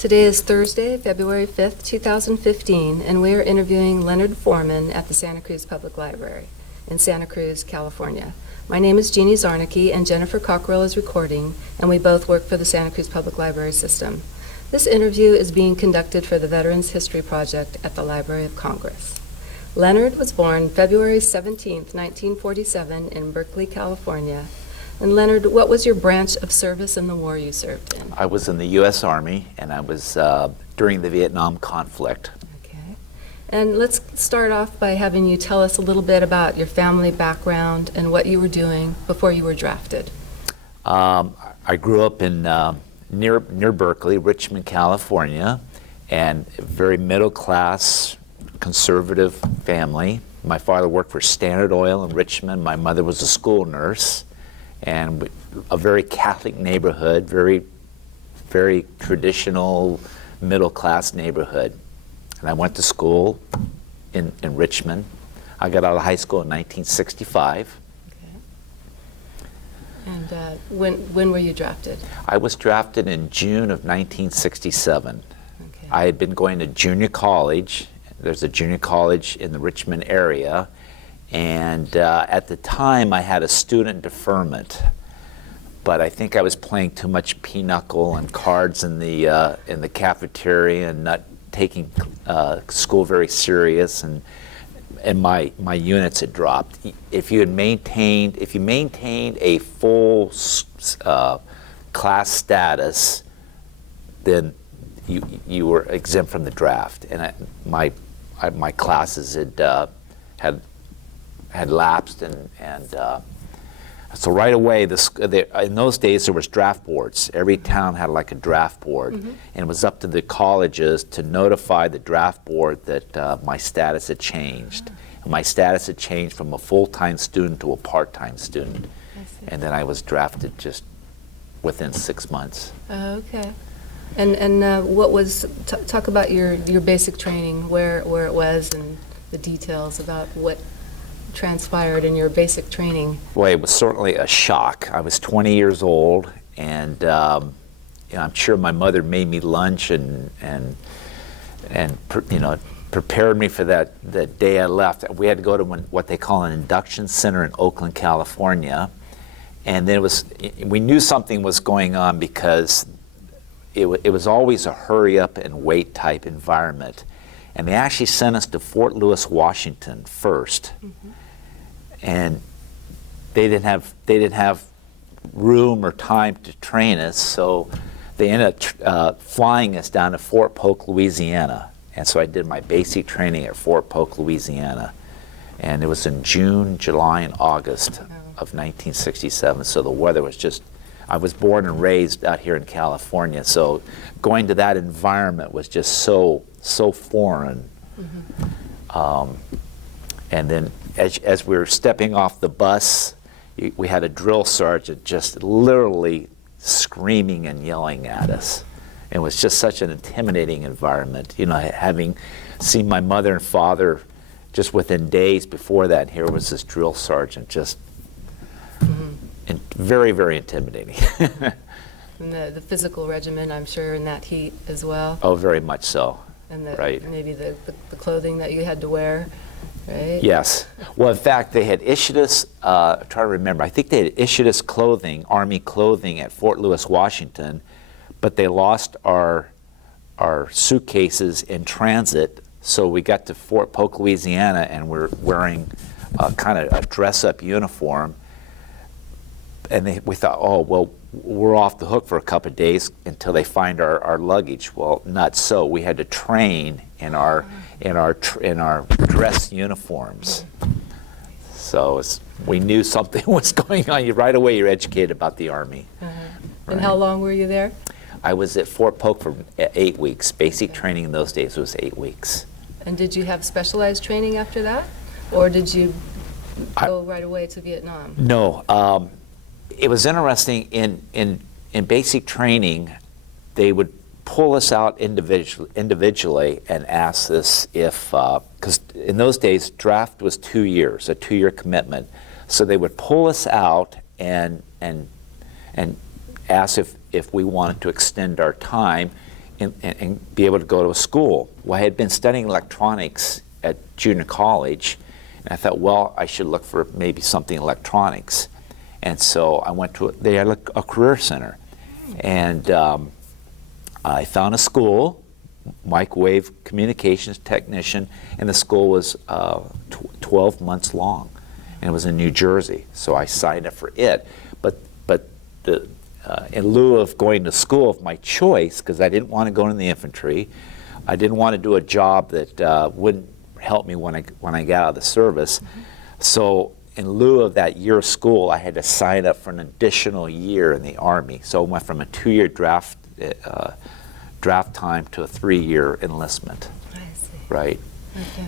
Today is Thursday, February 5th, 2015, and we are interviewing Leonard Foreman at the Santa Cruz Public Library in Santa Cruz, California. My name is Jeannie Zarnicki, and Jennifer Cockrell is recording, and we both work for the Santa Cruz Public Library System. This interview is being conducted for the Veterans History Project at the Library of Congress. Leonard was born February 17, 1947, in Berkeley, California. And Leonard, what was your branch of service in the war you served in? I was in the U.S. Army, and I was during the Vietnam conflict. Okay. And let's start off by having you tell us a little bit about your family background and what you were doing before you were drafted. I grew up in near Berkeley, Richmond, California, and a very middle-class, conservative family. My father worked for Standard Oil in Richmond. My mother was a school nurse. And a very Catholic neighborhood, very traditional middle-class neighborhood. And I went to school in Richmond. I got out of high school in 1965. Okay. And when were you drafted? I was drafted in June of 1967. Okay. I had been going to junior college. There's a junior college in the Richmond area. And at the time, I had a student deferment, but I think I was playing too much pinochle and cards in the cafeteria and not taking school very serious, and my units had dropped. If you maintained a full class status, then you were exempt from the draft, and my classes had lapsed, and so right away, in those days there was draft boards. Every town had like a draft board, and it was up to the colleges to notify the draft board that my status had changed. And my status had changed from a full-time student to a part-time student, and then I was drafted just within 6 months. Okay. And what was, talk about your basic training, where it was, and the details about what transpired in your basic training. Boy, it was certainly a shock. I was 20 years old, and I'm sure my mother made me lunch and prepared me for that day I left. We had to go to what they call an induction center in Oakland, California, and then we knew something was going on because it was always a hurry up and wait type environment, and they actually sent us to Fort Lewis, Washington first. And they didn't have room or time to train us, so they ended up flying us down to Fort Polk, Louisiana. And so I did my basic training at Fort Polk, Louisiana. And it was in June, July, and August of 1967. So the weather was just, I was born and raised out here in California, so going to that environment was just so foreign. And then as we were stepping off the bus, we had a drill sergeant just literally screaming and yelling at us. It was just such an intimidating environment. You know, having seen my mother and father just within days before that, and here was this drill sergeant, just very, very intimidating. And the physical regimen, I'm sure, in that heat as well. Oh, very much so. And right. Maybe the clothing that you had to wear. Right? Yes. Well, in fact, they had issued us, try to remember, I think they had issued us clothing, Army clothing at Fort Lewis, Washington, but they lost our suitcases in transit, so we got to Fort Polk, Louisiana, and we're wearing kind of a dress-up uniform. And we thought, oh, well, we're off the hook for a couple of days until they find our luggage. Well, not so. We had to train in our dress uniforms. So we knew something was going on. Right away, you're educated about the Army. Right. And Right. how long were you there? I was at Fort Polk for 8 weeks. Basic training in those days was 8 weeks. And did you have specialized training after that? Or did you go right away to Vietnam? No. It was interesting. In basic training, they would pull us out individually and ask us if, because in those days, draft was 2 years, a 2-year commitment. So they would pull us out and ask if we wanted to extend our time and be able to go to a school. Well, I had been studying electronics at junior college, and I thought, well, I should look for maybe something electronics. And so I went to, they had a career center. And I found a school, microwave communications technician, and the school was 12 months long. And it was in New Jersey, so I signed up for it. But in lieu of going to school of my choice, because I didn't want to go in the infantry, I didn't want to do a job that wouldn't help me when I got out of the service. So in lieu of that year of school, I had to sign up for an additional year in the Army. So I went from a 2-year draft time to a 3-year enlistment. I see. Right. Okay.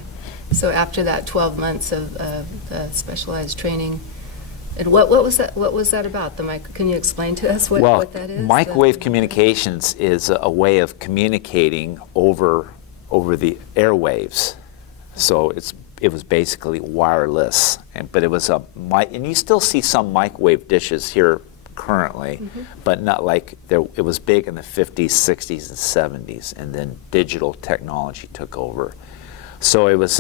So after that 12 months of specialized training, and what was that about? Can you explain to us what that is? Microwave communications is a way of communicating over the airwaves. So it was basically wireless, but it was and you still see some microwave dishes here currently, but not like it was big in the 50s, 60s, and 70s, and then digital technology took over. So it was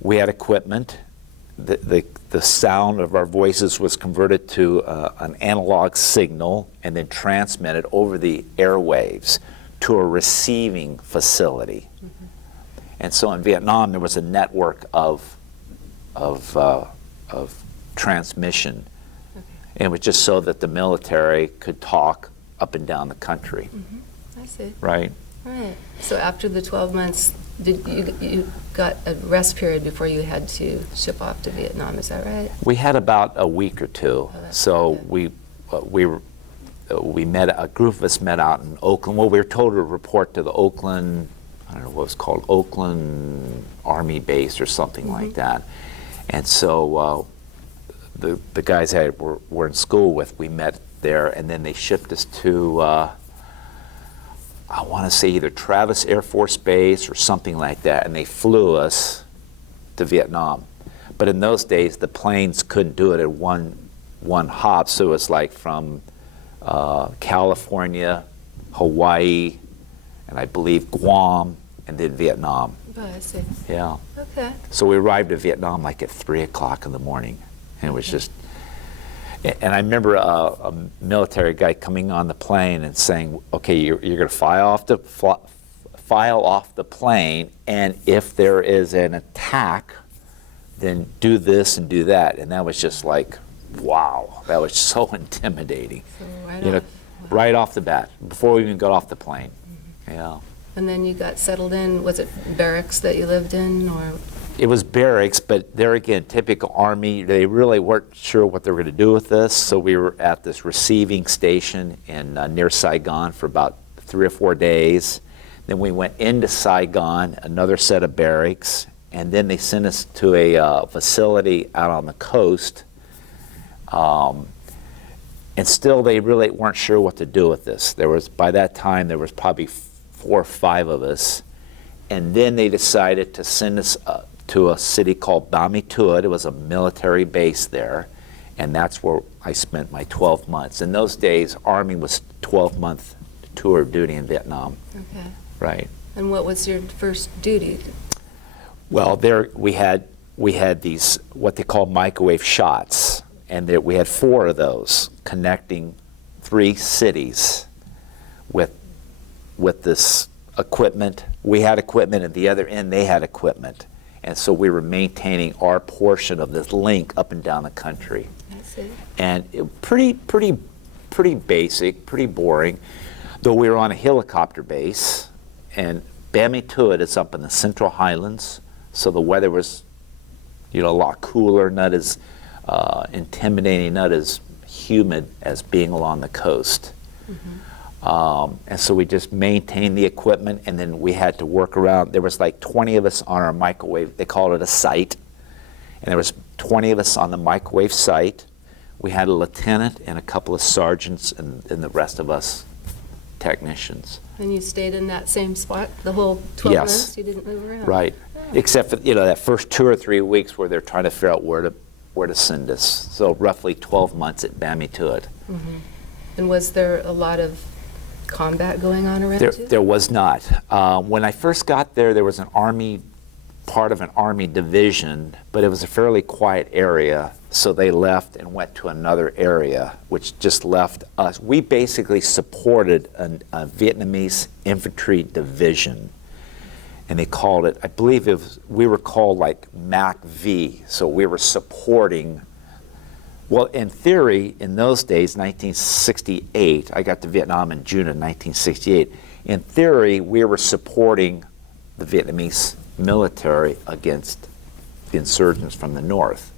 we had equipment. The sound of our voices was converted to an analog signal and then transmitted over the airwaves to a receiving facility. And so in Vietnam, there was a network of transmission. Okay. And it was just so that the military could talk up and down the country. I see. Right. Right. So after the 12 months, you got a rest period before you had to ship off to Vietnam? Is that right? We had about a week or two. So good. we met. A group of us met out in Oakland. Well, we were told to report to the Oakland, I don't know what it was called, Oakland Army Base or something like that. And so the guys I were in school with, we met there, and then they shipped us to I want to say either Travis Air Force Base or something like that, and they flew us to Vietnam. But in those days, the planes couldn't do it at one hop, so it was like from California, Hawaii, and I believe Guam, and then Vietnam. Oh, I see. Yeah. Okay. So we arrived at Vietnam like at 3 o'clock in the morning, and it was just. And I remember a military guy coming on the plane and saying, "Okay, you're going to file off the plane, and if there is an attack, then do this and do that." And that was just like, wow, that was so intimidating. So right off the bat, before we even got off the plane. Yeah. And then you got settled in. Was it barracks that you lived in, or? It was barracks, but there again, typical Army, they really weren't sure what they were going to do with this, so we were at this receiving station in near Saigon for about 3 or 4 days. Then we went into Saigon, another set of barracks, and then they sent us to a facility out on the coast. And still, they really weren't sure what to do with this. By that time, there was probably 4 or 5 of us, and then they decided to send us to a city called Ba Me Thuot. It was a military base there, and that's where I spent my 12 months. In those days, Army was 12-month tour of duty in Vietnam. Okay. Right. And what was your first duty? Well, there we had these what they call microwave shots, and we had 4 of those connecting 3 cities with this equipment. We had equipment at the other end, they had equipment. And so we were maintaining our portion of this link up and down the country. I see. And pretty basic, pretty boring, though we were on a helicopter base. And Ba Me Thuot is up in the Central Highlands, so the weather was, a lot cooler, not as intimidating, not as humid as being along the coast. And so we just maintained the equipment, and then we had to work around. There was like 20 of us on our microwave. They called it a site. And there was 20 of us on the microwave site. We had a lieutenant and a couple of sergeants and the rest of us technicians. And you stayed in that same spot the whole 12 months? You didn't move around? Right. Yeah. Except for, that first 2 or 3 weeks where they're trying to figure out where to send us. So roughly 12 months at Ba Me Thuot. And was there a lot of combat going on around you? There was not. When I first got there was an Army, part of an Army division, but it was a fairly quiet area, so they left and went to another area, which just left us. We basically supported a Vietnamese infantry division, and they called it, I believe we were called like MAC V, so we were supporting. Well, in theory, in those days, 1968, I got to Vietnam in June of 1968. In theory, we were supporting the Vietnamese military against the insurgents from the north,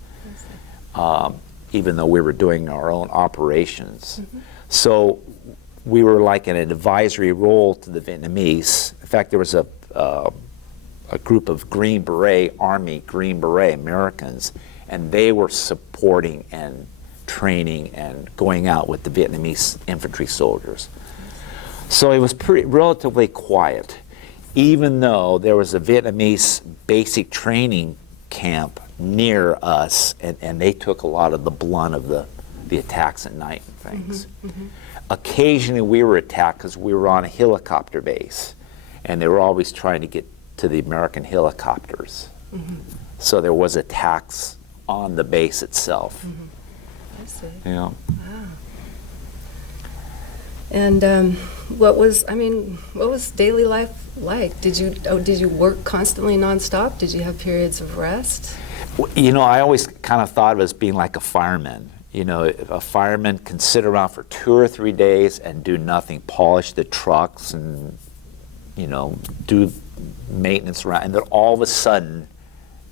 even though we were doing our own operations. Mm-hmm. So we were like in an advisory role to the Vietnamese. In fact, there was a group of Green Beret, Army Green Beret Americans, and they were supporting and training and going out with the Vietnamese infantry soldiers. So it was relatively quiet, even though there was a Vietnamese basic training camp near us, and they took a lot of the blunt of the attacks at night and things. Mm-hmm, mm-hmm. Occasionally we were attacked because we were on a helicopter base, and they were always trying to get to the American helicopters. Mm-hmm. So there was attacks on the base itself. Mm-hmm. I see. Yeah. Wow. And what was daily life like? Did you work constantly nonstop? Did you have periods of rest? You know, I always kind of thought of it as being like a fireman. You know, a fireman can sit around for 2 or 3 days and do nothing, polish the trucks and, you know, do maintenance around, and then all of a sudden,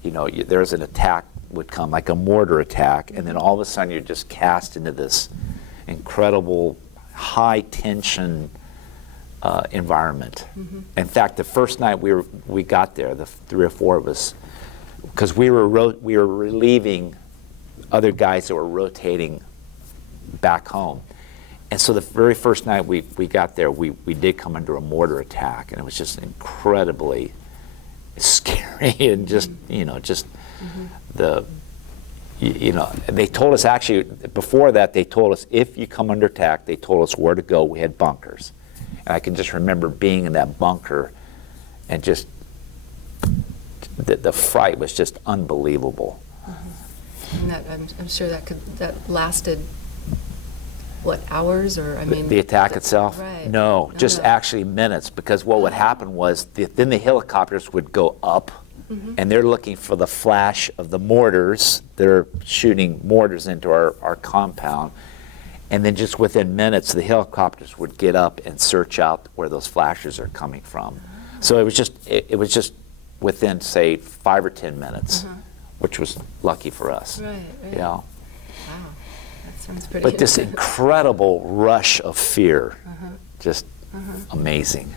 you know, there's an attack would come, like a mortar attack, and then all of a sudden you're just cast into this incredible high tension environment. Mm-hmm. In fact, the first night we got there, the 3 or 4 of us, because we were relieving other guys that were rotating back home. And so the very first night we got there, we did come under a mortar attack, and it was just incredibly scary and just, you know, just mm-hmm. You know, they told us actually, before that, they told us if you come under attack, they told us where to go. We had bunkers. And I can just remember being in that bunker and just, the fright was just unbelievable. Mm-hmm. And I'm sure that lasted, what, hours, or, I mean? The attack itself? Right. No, just actually minutes, because what would happen was then the helicopters would go up, mm-hmm. and they're looking for the flash of the mortars. They're shooting mortars into our compound, and then just within minutes, the helicopters would get up and search out where those flashes are coming from. Oh. So it was just within, say, 5 or 10 minutes, uh-huh. which was lucky for us. Right. Yeah. Wow, that sounds pretty. But this incredible rush of fear, uh-huh. just uh-huh. amazing.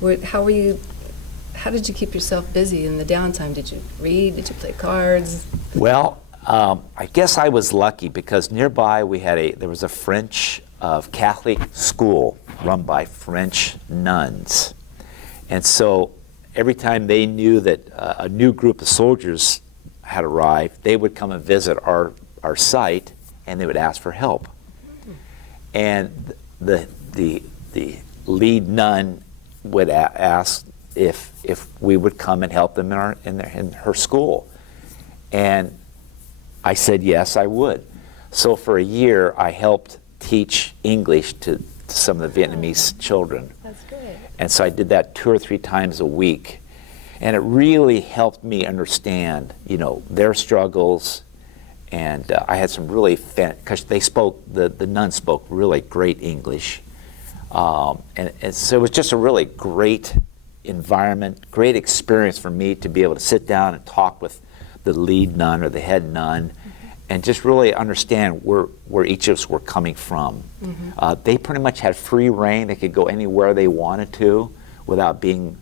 Wow. How did you keep yourself busy in the downtime? Did you read? Did you play cards? Well, I guess I was lucky, because nearby there was a French Catholic school run by French nuns. And so every time they knew that a new group of soldiers had arrived, they would come and visit our site, and they would ask for help. Mm-hmm. And the lead nun would ask if we would come and help them in her school. And I said yes, I would. So for a year, I helped teach English to some of the Vietnamese children. That's great. And so I did that 2 or 3 times a week. And it really helped me understand, you know, their struggles. And I had some really, because the nuns spoke really great English. And so it was just a really great environment, great experience for me to be able to sit down and talk with the lead nun or the head nun, mm-hmm. and just really understand where each of us were coming from. Mm-hmm. They pretty much had free reign. They could go anywhere they wanted to without being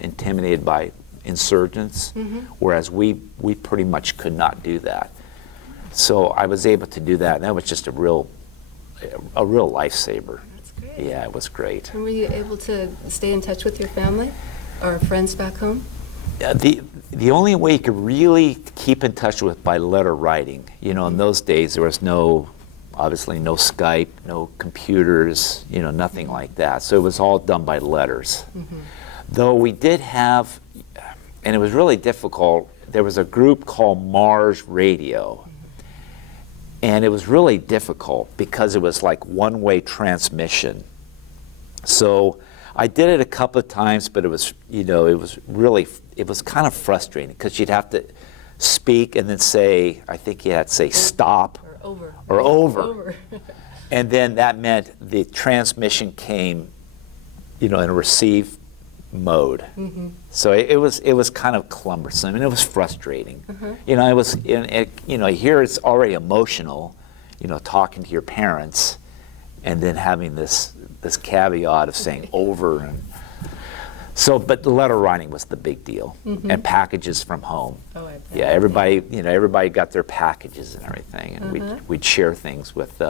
intimidated by insurgents, mm-hmm. whereas we pretty much could not do that. So I was able to do that, and that was just a real lifesaver. Yeah, it was great. And were you able to stay in touch with your family or friends back home? The only way you could really keep in touch with by letter writing, you know, in those days there was no obviously no Skype, no computers, nothing like that. So it was all done by letters. Though we did have, and it was really difficult, there was a group called Mars Radio. And it was really difficult because it was like one-way transmission. So I did it a couple of times, but it was kind of frustrating because you'd have to speak and then say, I think you had to say stop or over. And then that meant the transmission came, in a receive mode. So it was kind of cumbersome and it was frustrating. Here it's already emotional, talking to your parents and then having this caveat of saying over. And so, but the letter writing was the big deal, and packages from home. Oh, I bet. Yeah, everybody got their packages and everything, and we'd share things with,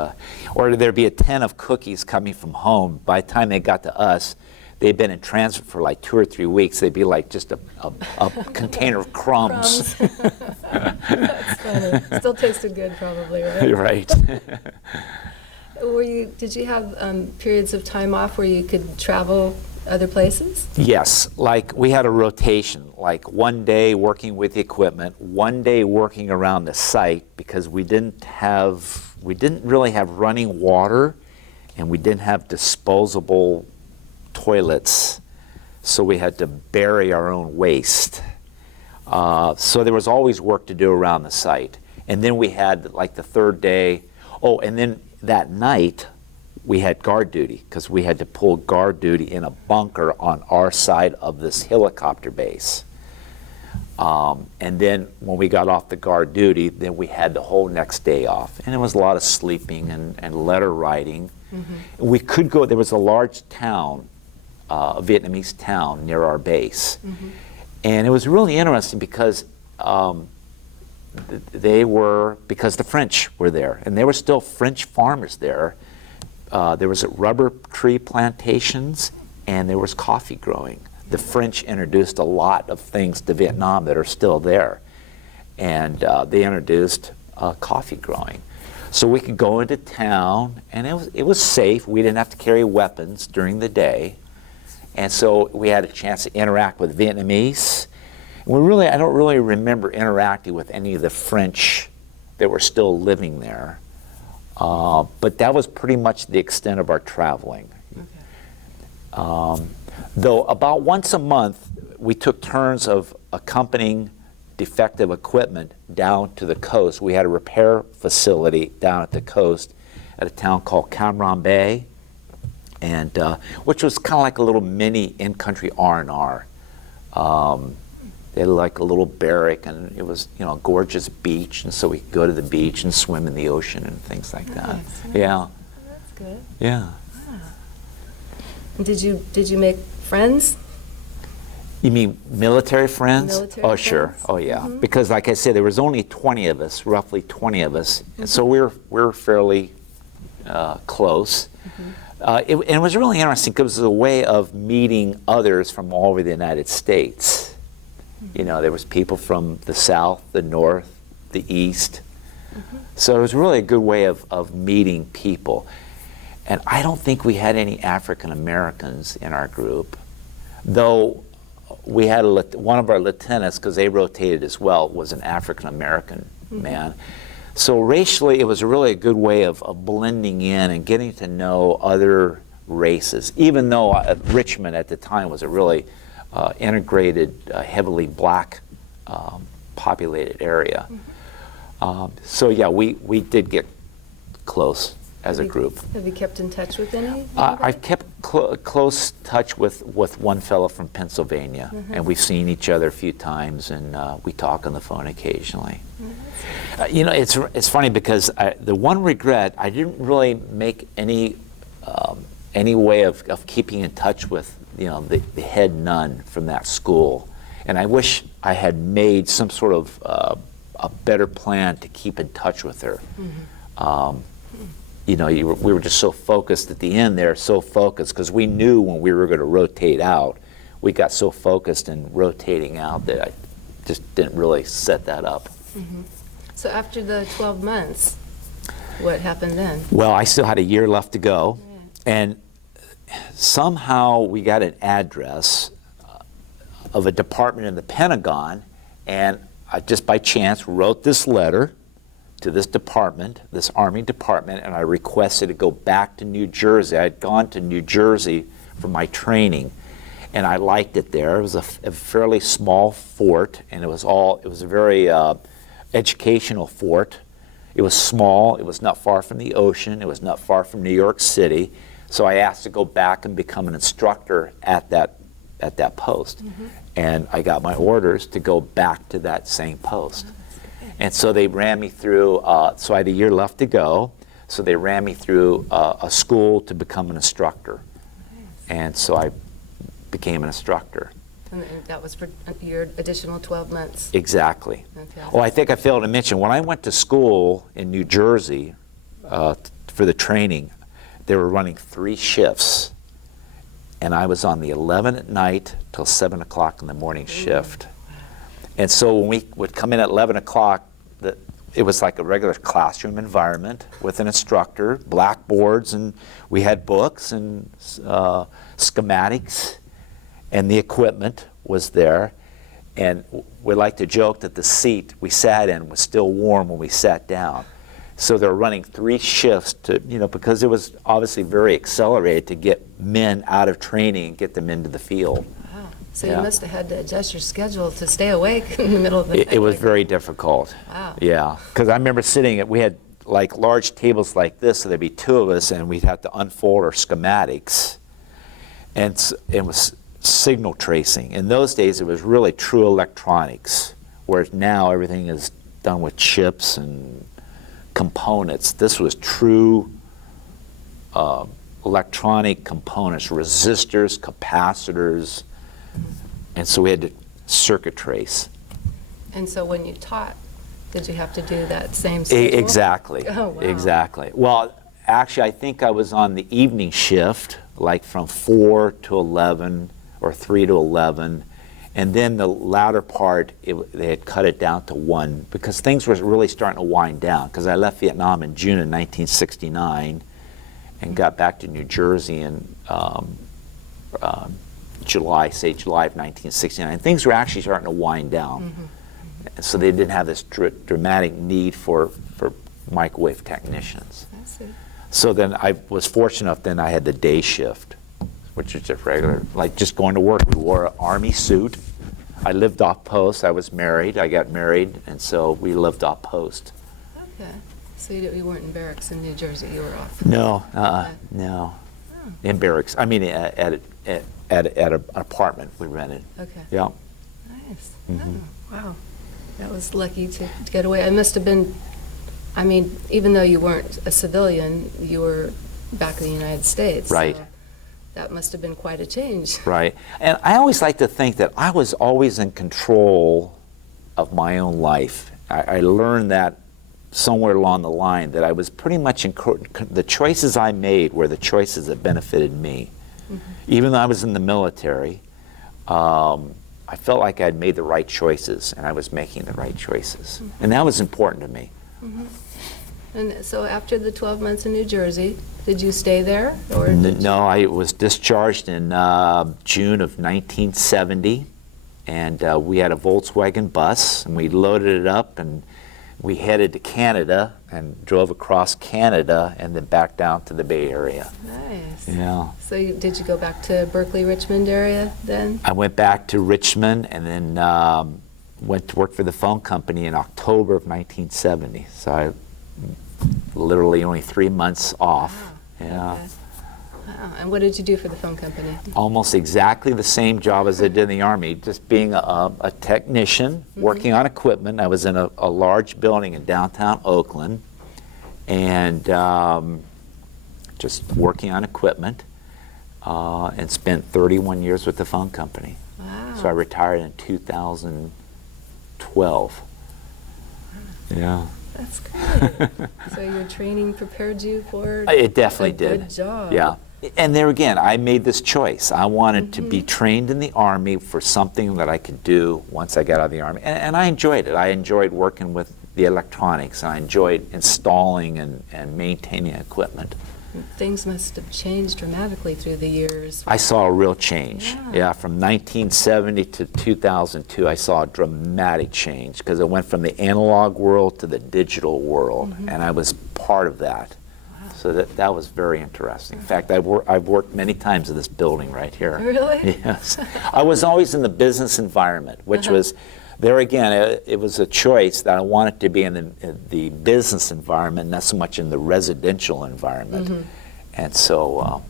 or there'd be a tin of cookies coming from home. By the time they got to us, they'd been in transit for like 2 or 3 weeks. They'd be like just a container of crumbs. That's funny. Still tasted good, probably, right? Right. Did you have periods of time off where you could travel other places? Yes, like we had a rotation, like one day working with the equipment, one day working around the site because we didn't really have running water and we didn't have disposable toilets, so we had to bury our own waste. So there was always work to do around the site. And then we had like the third day, and then that night we had guard duty because we had to pull guard duty in a bunker on our side of this helicopter base. And then when we got off the guard duty, then we had the whole next day off. And it was a lot of sleeping and letter writing. We could go, there was a large town, a Vietnamese town near our base. And it was really interesting because because the French were there, and there were still French farmers there. There was rubber tree plantations, and there was coffee growing. The French introduced a lot of things to Vietnam that are still there, and they introduced coffee growing. So we could go into town, and it was safe. We didn't have to carry weapons during the day, and so we had a chance to interact with Vietnamese. I don't really remember interacting with any of the French that were still living there. But that was pretty much the extent of our traveling. Though about once a month, we took turns of accompanying defective equipment down to the coast. We had a repair facility down at the coast at a town called Cam Ranh Bay, and which was kind of like a little mini in-country R&R. They had like a little barrack, and it was a gorgeous beach, and so we could go to the beach and swim in the ocean and things like that. Yeah. Oh, that's good. Yeah. And did you make friends? You mean military friends? Military Sure. friends? Oh, yeah. Because like I said, there was only 20 of us, roughly 20 of us, and so we were fairly close. And it was really interesting because it was a way of meeting others from all over the United States. There was people from the South, the North, the East. So it was really a good way of meeting people. And I don't think we had any African Americans in our group, though we had one of our lieutenants, because they rotated as well, was an African American man. So racially, it was really a good way of blending in and getting to know other races, even though Richmond at the time was a really integrated, heavily black populated area. So yeah, we did get close as a group. Have you kept in touch with any? I've kept close touch with one fellow from Pennsylvania, and we've seen each other a few times, and we talk on the phone occasionally. It's funny because the one regret, I didn't really make any way of keeping in touch with the head nun from that school, and I wish I had made some sort of a better plan to keep in touch with her. We were just so focused at the end there, because we knew when we were going to rotate out. We got so focused in rotating out that I just didn't really set that up. So after the 12 months, What happened then? Well, I still had a year left to go, and somehow we got an address of a department in the Pentagon, and I just by chance wrote this letter to this department, this Army department, and I requested to go back to New Jersey. I had gone to New Jersey for my training, and I liked it there. It was a fairly small fort, and it was a very educational fort. It was small, it was not far from the ocean, it was not far from New York City, so I asked to go back and become an instructor at that post. And I got my orders to go back to that same post. And so they ran me through, so I had a year left to go, so they ran me through a school to become an instructor. And so I became an instructor. And that was for your additional 12 months? Exactly. Okay. Oh, I think I failed to mention, when I went to school in New Jersey for the training, they were running 3 shifts. And I was on the 11 at night till 7 o'clock in the morning shift. And so when we would come in at 11 o'clock, it was like a regular classroom environment with an instructor, blackboards, and we had books and schematics, and the equipment was there. And we like to joke that the seat we sat in was still warm when we sat down. So they're running 3 shifts to, because it was obviously very accelerated to get men out of training and get them into the field. Wow. So you must have had to adjust your schedule to stay awake in the middle of the night. It was very difficult. Wow. Yeah, because I remember we had like large tables like this, so there'd be 2 of us, and we'd have to unfold our schematics. And it was signal tracing. In those days, it was really true electronics, whereas now everything is done with chips and components. This was true electronic components, resistors, capacitors, and so we had to circuit trace. And so when you taught, did you have to do that same schedule? Exactly. Oh, wow. Exactly. Well, actually, I think I was on the evening shift, like from 4 to 11 or 3 to 11. And then the latter part, they had cut it down to 1 because things were really starting to wind down, because I left Vietnam in June of 1969 and got back to New Jersey in July of 1969. Things were actually starting to wind down. And so they didn't have this dramatic need for microwave technicians. I see. So then I was fortunate enough, then I had the day shift, which is just regular, like just going to work. We wore an Army suit. I lived off post. I was married. I got married, and so we lived off post. Okay. So you weren't in barracks in New Jersey. You were off. No, Okay. no. Oh. In barracks. I mean, at an apartment we rented. Okay. Yeah. Nice. Mhm. Oh, wow. That was lucky to get away. It must have been, I mean, even though you weren't a civilian, you were back in the United States. Right. So that must have been quite a change. Right. And I always like to think that I was always in control of my own life. I learned that somewhere along the line, that I was pretty much the choices I made were the choices that benefited me. Even though I was in the military, I felt like I had made the right choices, and I was making the right choices. And that was important to me. And so after the 12 months in New Jersey, did you stay there? Or No, I was discharged in June of 1970, and we had a Volkswagen bus, and we loaded it up, and we headed to Canada and drove across Canada and then back down to the Bay Area. Nice. Yeah. So did you go back to Berkeley, Richmond area then? I went back to Richmond and then went to work for the phone company in October of 1970. So I literally only 3 months off. Wow. Yeah. Okay. Wow. And what did you do for the phone company? Almost exactly the same job as I did in the Army, just being a technician, working on equipment. I was in a large building in downtown Oakland, and just working on equipment, and spent 31 years with the phone company. Wow. So I retired in 2012. Yeah. That's great. So your training prepared you for It definitely a did. good job. Yeah. And there again, I made this choice. I wanted to be trained in the Army for something that I could do once I got out of the Army. And I enjoyed it. I enjoyed working with the electronics. I enjoyed installing and maintaining equipment. Things must have changed dramatically through the years. I saw a real change. Yeah, from 1970 to 2002, I saw a dramatic change because it went from the analog world to the digital world, and I was part of that. Wow. So that was very interesting. In fact, I've worked many times in this building right here. Really? Yes. I was always in the business environment, which was, there again, it was a choice that I wanted to be in the business environment, not so much in the residential environment. And so,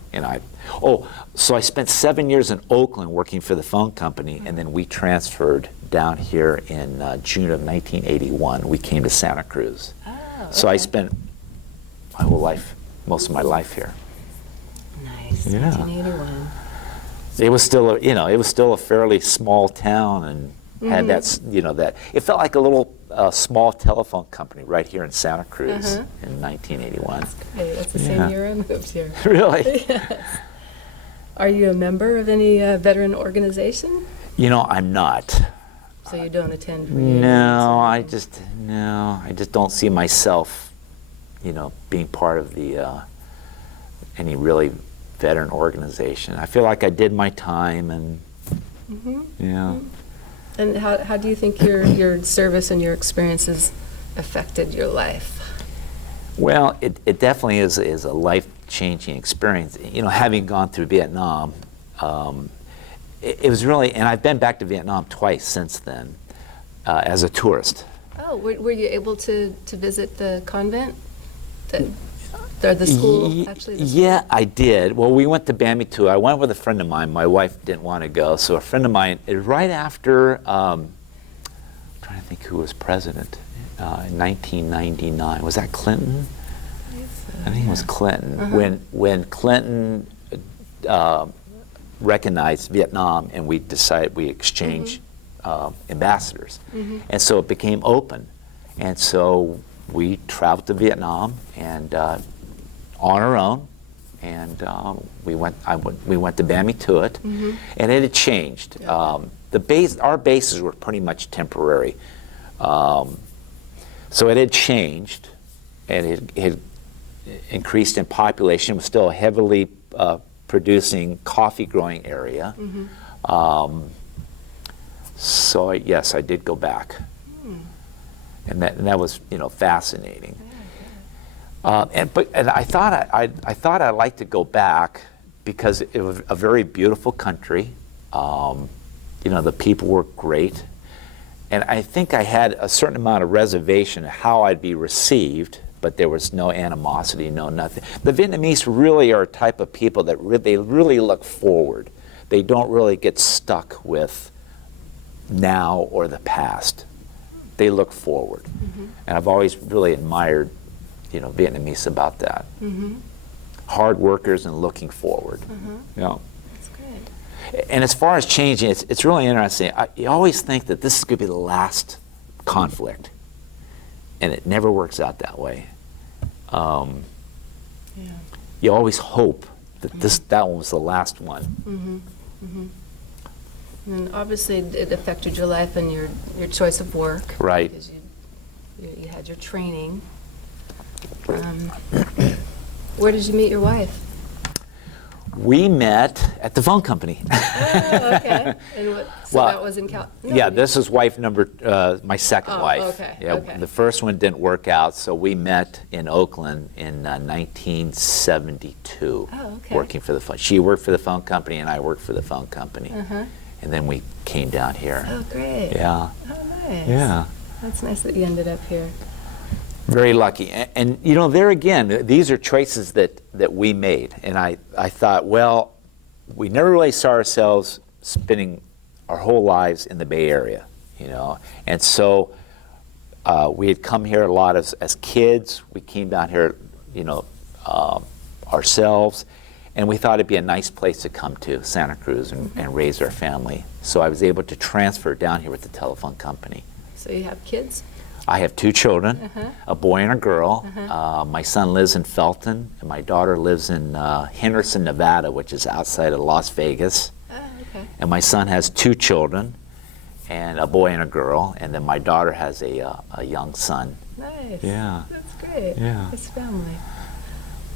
so I spent 7 years in Oakland working for the phone company, and then we transferred down here in June of 1981. We came to Santa Cruz. Oh, okay. So I spent my whole life, most of my life here. Nice. Yeah. 1981. It was still, it was still a fairly small town, and had that, that it felt like a little small telephone company right here in Santa Cruz in 1981. Hey, that's the same year I moved here. Really? Yes. Are you a member of any veteran organization? I'm not. So you don't attend reunions? No, I just don't see myself, being part of the any really veteran organization. I feel like I did my time, and And how do you think your service and your experiences affected your life? Well, it definitely is a life-changing experience. Having gone through Vietnam, it was really, and I've been back to Vietnam twice since then as a tourist. Oh, were you able to visit the convent? The school, actually? The school? Yeah, I did. Well, we went to Ban Me Too. I went with a friend of mine. My wife didn't want to go, so a friend of mine, right after, I'm trying to think who was president, in 1999. Was that Clinton? I think it was Clinton. When Clinton recognized Vietnam, and we decided we exchanged ambassadors. And so it became open. And so we traveled to Vietnam, and on our own, and we went to Ban Me To It, and it had changed. Our bases were pretty much temporary, so it had changed, and it had increased in population. It was still a heavily producing coffee growing area. So yes, I did go back, and that was fascinating. And I thought I'd like to go back because it was a very beautiful country. The people were great, and I think I had a certain amount of reservation of how I'd be received, but there was no animosity, no nothing. The Vietnamese really are a type of people that they really look forward. They don't really get stuck with now or the past. They look forward, and I've always really admired Vietnamese about that. Hard workers and looking forward. That's great. And as far as changing, it's really interesting. You always think that this is going to be the last conflict, and it never works out that way. You always hope that that one was the last one. And obviously it affected your life and your choice of work. Right. Because you had your training. Where did you meet your wife? We met at the phone company. Oh, okay. And that was in This is wife number, my second wife. Okay. Yeah, Okay. the first one didn't work out, so we met in Oakland in 1972. Oh, okay. Working for the phone. She worked for the phone company, and I worked for the phone company. And then we came down here. Oh, great. Yeah. Oh, nice. Yeah. That's nice that you ended up here. Very lucky. And there again, these are choices that we made. And I thought, well, we never really saw ourselves spending our whole lives in the Bay Area, And so we had come here a lot as kids. We came down here, ourselves. And we thought it'd be a nice place to come to, Santa Cruz, and raise our family. So I was able to transfer down here with the telephone company. So you have kids? I have two children, a boy and a girl. My son lives in Felton, and my daughter lives in Henderson, Nevada, which is outside of Las Vegas. Oh, okay. And my son has two children, and a boy and a girl, and then my daughter has a young son. Nice. Yeah. That's great. Yeah. Nice family.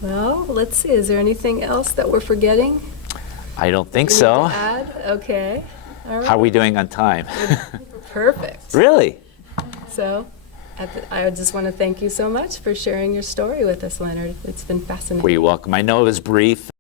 Well, let's see. Is there anything else that we're forgetting? I don't think We need so. to add? Okay. All right. How are we doing on time? Perfect. Really? So, I just want to thank you so much for sharing your story with us, Leonard. It's been fascinating. Well, you're welcome. I know it was brief.